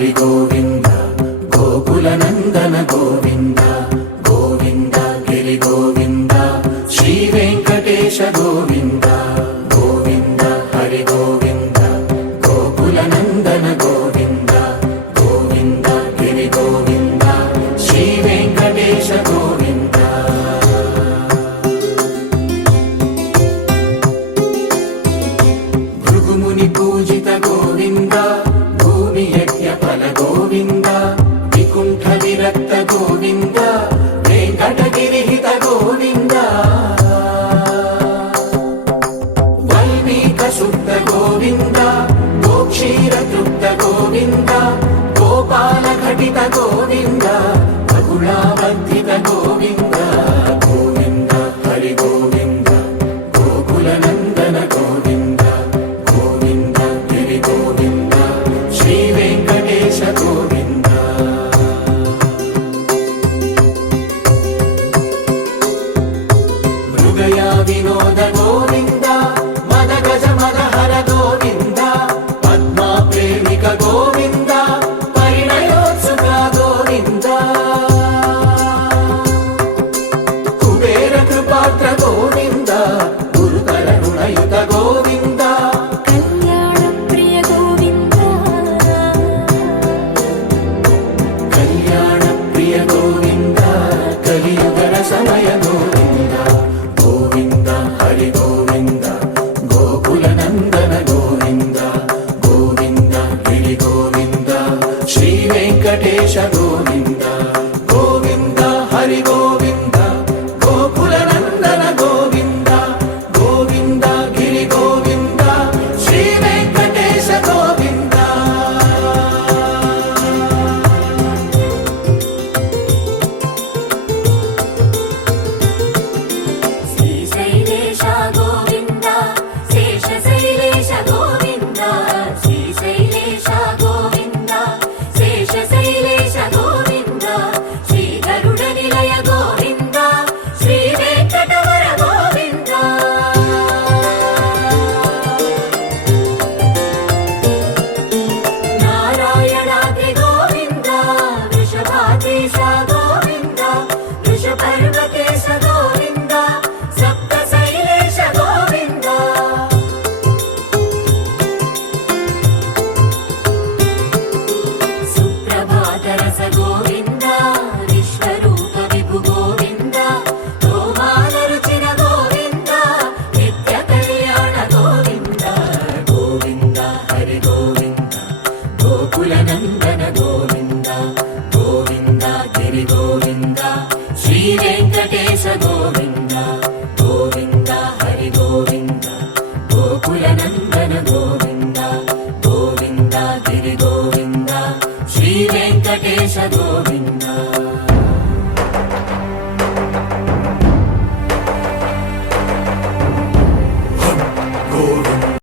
హరి గోవింద గోకుల నందన గోవింద గోవింద గిరి గోవింద శ్రీ వెంకటేశ గోవింద గోవింద హరి గోవింద గోకుల నందన గోవింద గోవింద గిరి గోవింద శ్రీ వెంకటేశ గోవింద భృగుముని పూజిత గోవింద భూమి యజ్ఞ ఫల గోవింద వికుంఠ విరక్త గోవింద వెంకటగిరిహిత గోవింద వల్మీక శుద్ధ గోవింద గోక్షీర తృప్త గోవింద గోపాల ఘటిత గోవింద బహుళావర్ధిత గోవింద గోవింద హరి గోవింద గోకుల నందన గోవింద గోవింద గిరి గోవింద శ్రీ వెంకటేశ గోవింద మృగయా వినోద గోవింద మద గజ మద హర గోవింద పద్మా ప్రేమిక గోవింద పరిణయోత్సుక గోవింద కుబేర కృపాత్ర గోవింద గురుతర రుణయుత గోవింద కళ్యాణ ప్రియ గోవింద కళ్యాణ ప్రియ గోవింద కలియుగ సమయ గోవింద గోవింద హరి గోవింద గోకుల నందన గోవింద గోవింద గిరి గోవింద శ్రీ వెంకటేశ గోవింద గోవింద హరి గోవింద గోకుల నందన గోవింద గోవింద గిరి గోవింద శ్రీ వెంకటేశ గోవింద శ్రీశైలేశ గోవింద శేషశైలేశ గోవింద శ్రీశైలేశ గోవింద శేషశైలేశ గోవింద శ్రీ గరుడ నిలయ గోవింద శ్రీ వెంకటవర గోవింద నారాయణాద్రి గోవింద వృషభాద్రీశ గోవింద వృషపర్వతేశ గోవింద సప్తశైలేశ గోవింద సుప్రభాతరస గోవింద విశ్వరూప విభు గోవింద గోమాల రుచిన గోవింద నిత్య కళ్యాణ గోవింద గోవింద హరి గోవింద గోకుల నందన గోవింద గోవింద గిరి గోవింద శ్రీ వెంకటేశ గోవింద గోవింద హరి గోవింద గోకుల నందన గోవింద గోవింద గిరి గోవింద శ్రీ వెంకటేశ గోవింద